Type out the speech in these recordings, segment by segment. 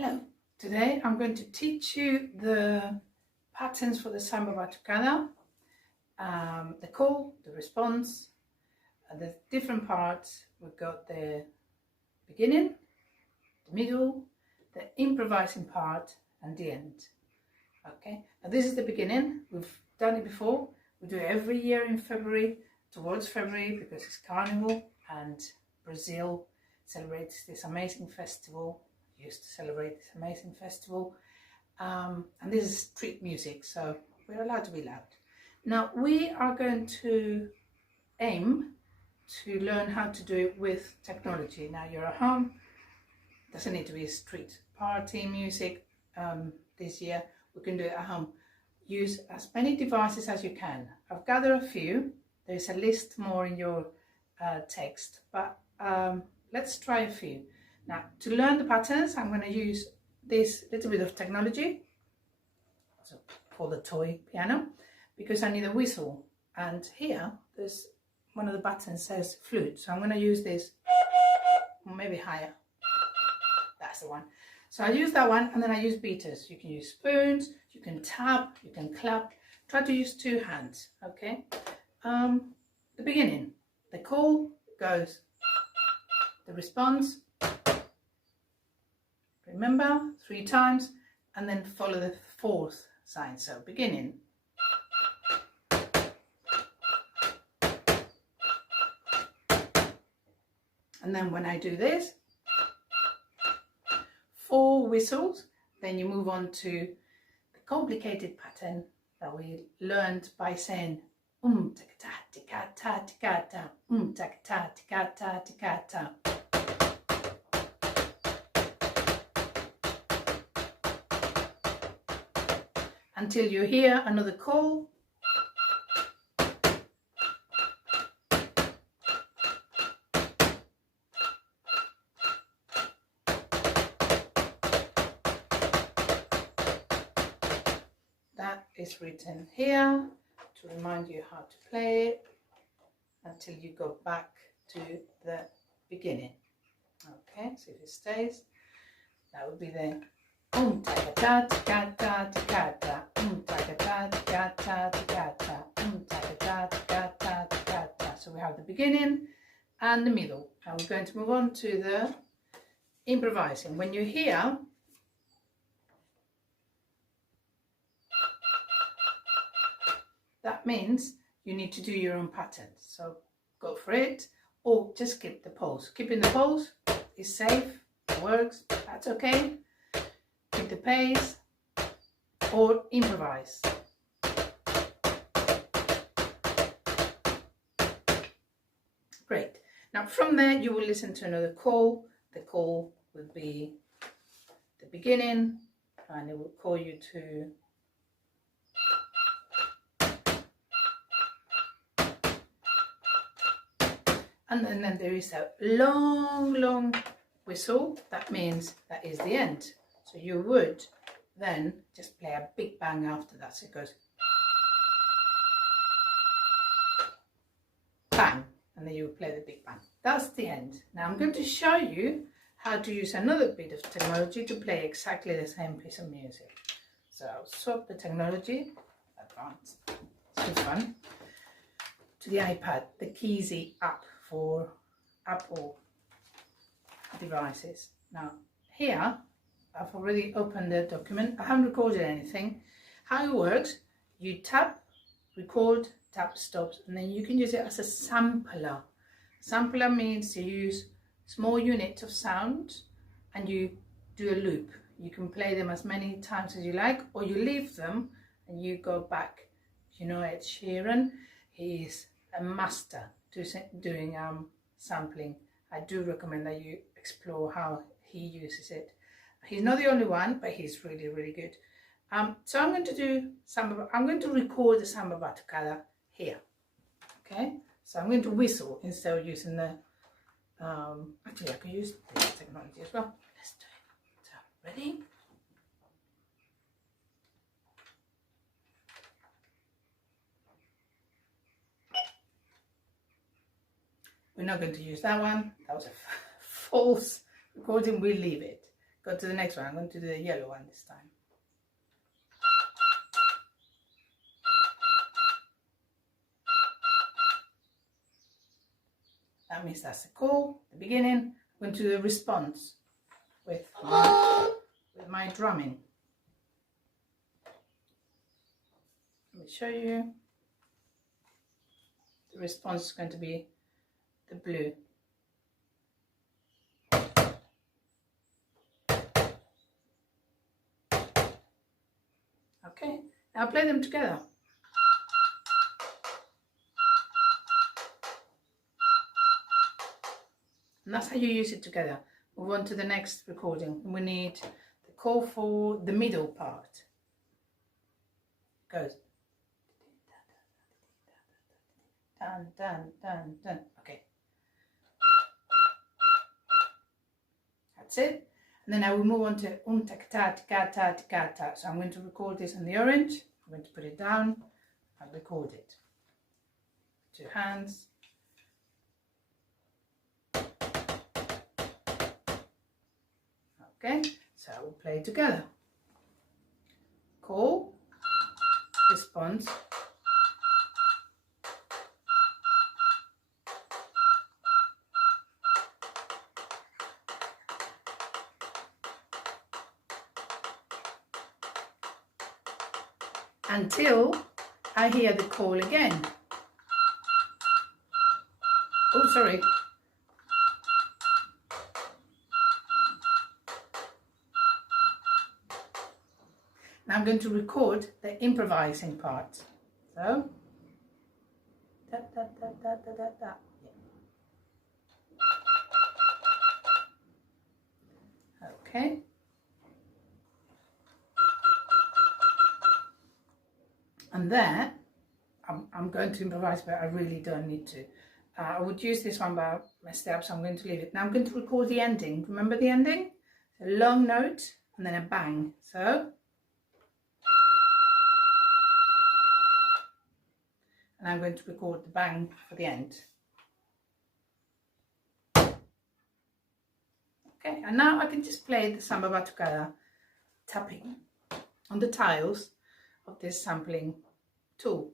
Hello, today I'm going to teach you the patterns for the samba batucada, the call, the response, the different parts. We've got the beginning, the middle, the improvising part and the end. Okay, now this is the beginning. We've done it before. We do it every year in February, towards February, because it's Carnival and Brazil celebrates this amazing festival. Used to celebrate this amazing festival, and this is street music, so we're allowed to be loud. Now we are going to aim to learn how to do it with technology. Now you're at home, doesn't need to be street party music. This year we can do it at home. Use as many devices as you can. I've gathered a few. There's a list more in your text, but let's try a few. Now, to learn the patterns, I'm going to use this little bit of technology, so called a toy piano, because I need a whistle. And here, there's one of the buttons says flute, so I'm going to use this, maybe higher. That's the one. So I use that one, and then I use beaters. You can use spoons, you can tap, you can clap. Try to use two hands, okay? The beginning, the call goes, the response, remember, 3 times, and then follow the 4th sign. So beginning. And then when I do this, 4 whistles, then you move on to the complicated pattern that we learned by saying ta tika ta tika ta ta tika ta tika ta. Until you hear another call. That is written here to remind you how to play it until you go back to the beginning. Okay, so if it stays, that would be the ta ta tika ta tika ta ta ta tika ta tika ta ta ta tika ta tika ta. So we have the beginning and the middle. Now we're going to move on to the improvising. When you hear that, means you need to do your own pattern. So go for it, or just skip the pulse. Keeping the pulse is safe, it works, that's okay. Keep the pace or improvise. Great. Now from there you will listen to another call. The call will be the beginning and it will call you to and then there is a long whistle. That means that is the end. So you would then just play a big bang after that. So it goes bang, and then you play the big bang. That's the end. Now I'm going to show you how to use another bit of technology to play exactly the same piece of music. So I'll swap the technology, advanced, it's good fun, to the iPad, the Keezy app for Apple devices. Now here I've already opened the document. I haven't recorded anything. How it works, you tap, record, tap, stops, and then you can use it as a sampler. Sampler means you use small units of sound and you do a loop. You can play them as many times as you like, or you leave them and you go back. You know Ed Sheeran, he's a master doing sampling. I do recommend that you explore how he uses it. He's not the only one, but he's really good. So I'm going to do samba. I'm going to record the samba batucada here. Okay, so I'm going to whistle instead of using the. Actually, I could use this technology as well. Let's do it. So ready? We're not going to use that one. That was a false recording. We'll leave it. Go to the next one. I'm going to do the yellow one this time. That means that's the call, the beginning. I'm going to do the response with my drumming. Let me show you. The response is going to be the blue. Okay, now play them together. And that's how you use it together. Move on to the next recording. We need the call for the middle part. It goes dun, dun, dun, dun. Okay. That's it. And then I will move on to ta ta ta ta ta. So I'm going to record this on the orange. I'm going to put it down. I'll record it. 2 hands. Okay, so we'll play together. Call, response, until I hear the call again. Oh, sorry. Now I'm going to record the improvising part. So, da, da, da, da, da, da, da. Yeah. Okay. And there, I'm going to improvise, but I really don't need to. I would use this one, but I messed it up, so I'm going to leave it. Now I'm going to record the ending. Remember the ending? A long note and then a bang. So, and I'm going to record the bang for the end. Okay, and now I can just play the samba batucada tapping on the tiles of this sampling tool.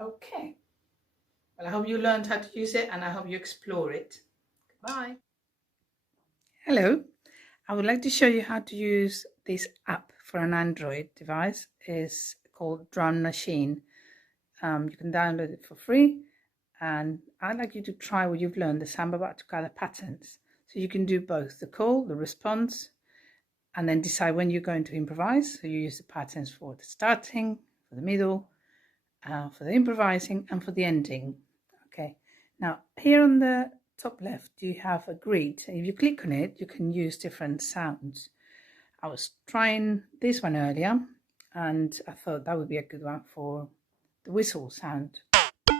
Okay, well, I hope you learned how to use it and I hope you explore it. Goodbye. Hello, I would like to show you how to use this app for an Android device. It's called Drum Machine. You can download it for free, and I'd like you to try what you've learned, the samba batucada patterns. So you can do both the call, the response, and then decide when you're going to improvise. So you use the patterns for the starting, for the middle, for the improvising, and for the ending. Okay, now here on the top left you have a grid. If you click on it, you can use different sounds. I was trying this one earlier and I thought that would be a good one for the whistle sound, but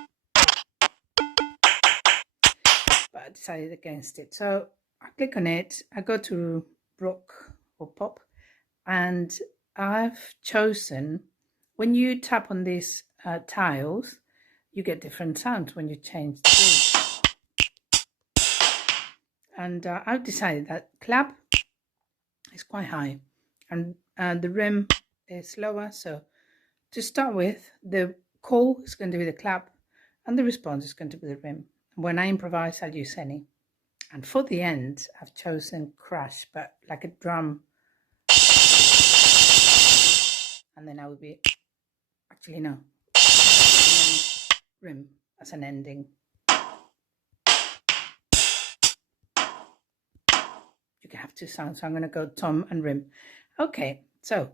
I decided against it. So I click on it, I go to rock or pop, and I've chosen, when you tap on these tiles, you get different sounds when you change the grid. And I've decided that clap is quite high and the rim is lower. So to start with, the call is going to be the clap and the response is going to be the rim. When I improvise, I'll use any. And for the end, I've chosen crash, but like a drum. And then I will be, actually no, rim as an ending. You can have 2 sounds, so I'm going to go tom and rim. Okay, so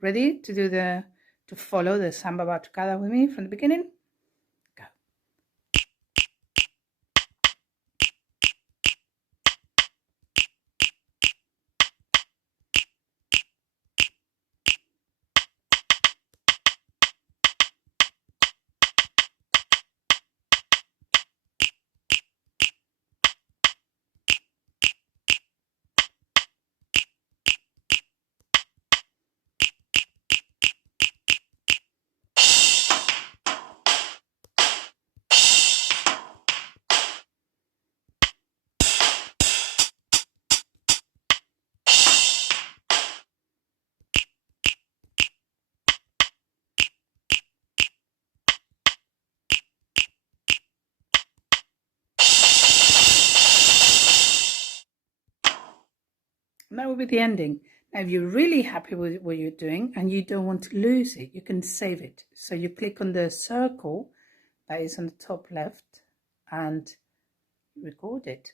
ready to do to follow the samba batucada with me from the beginning? Go. And that will be the ending. Now, if you're really happy with what you're doing and you don't want to lose it, you can save it. So you click on the circle that is on the top left and record it.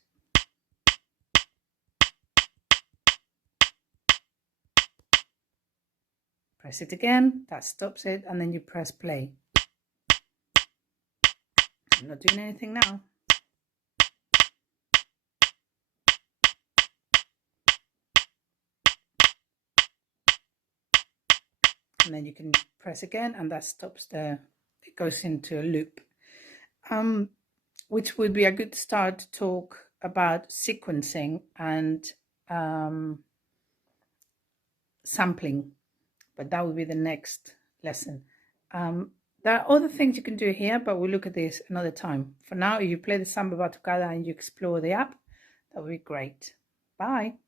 Press it again, that stops it, and then you press play. I'm not doing anything now. And then you can press again, and that stops it goes into a loop. Which would be a good start to talk about sequencing and sampling, but that will be the next lesson. There are other things you can do here, but we'll look at this another time. For now, if you play the Samba Batucada and you explore the app, that would be great. Bye.